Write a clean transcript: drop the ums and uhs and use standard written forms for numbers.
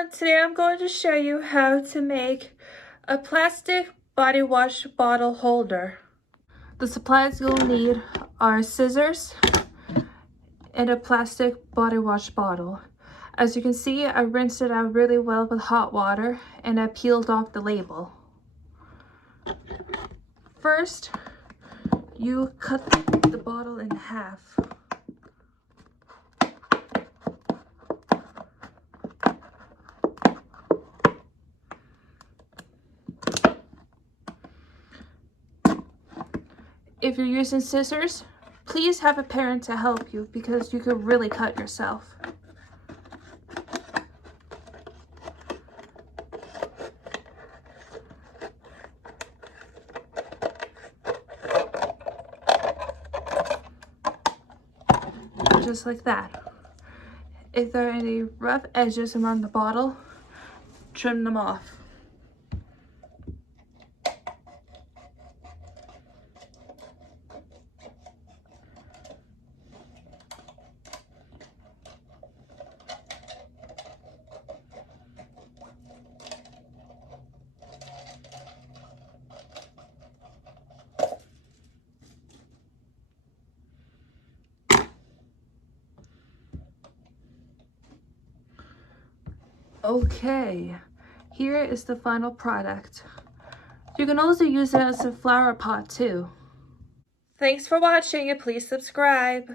everyone, today I'm going to show you how to make a plastic body wash bottle holder. The supplies you'll need are scissors and a plastic body wash bottle. As you can see, I rinsed it out really well with hot water and I peeled off the label. First, you cut the bottle in half. If you're using scissors, please have a parent to help you because you could really cut yourself. Just like that. If there are any rough edges around the bottle, trim them off. Okay, here is the final product. You can also use it as a flower pot too. Thanks for watching and please subscribe.